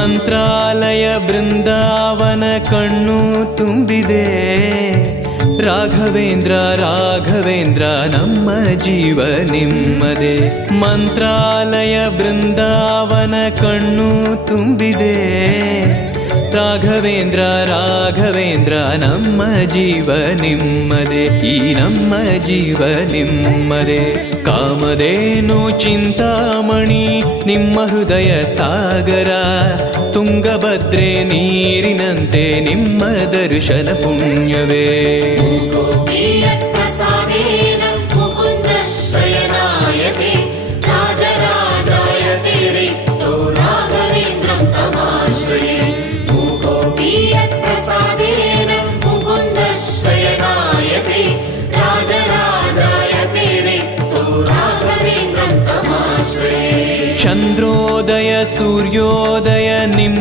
ಮಂತ್ರಾಲಯ ಬೃಂದಾವನ ಕಣ್ಣು ತುಂಬಿದೆ. ರಾಘವೇಂದ್ರ ರಾಘವೇಂದ್ರ ನಮ್ಮ ಜೀವ ನಿಮ್ಮದೇ. ಮಂತ್ರಾಲಯ ಬೃಂದಾವನ ಕಣ್ಣು ತುಂಬಿದೆ. ರಾಘವೇಂದ್ರ ರಾಘವೇಂದ್ರ ನಮ್ಮ ಜೀವ ನಿಮ್ಮದೇ. ಈ ನಮ್ಮ ಜೀವ ನಿಮ್ಮದೇ. ಕಾಮಧೇನು ಚಿಂತಾಮಣಿ ನಿಮ್ಮ ಹೃದಯ ಸಾಗರ. ತುಂಗಭದ್ರೆ ನೀರಿನಂತೆ ನಿಮ್ಮ ದರ್ಶನ ಪುಣ್ಯವೇ. ಚಂದ್ರೋದಯ ಸೂರ್ಯೋದಯ ನಿಮ್ಮ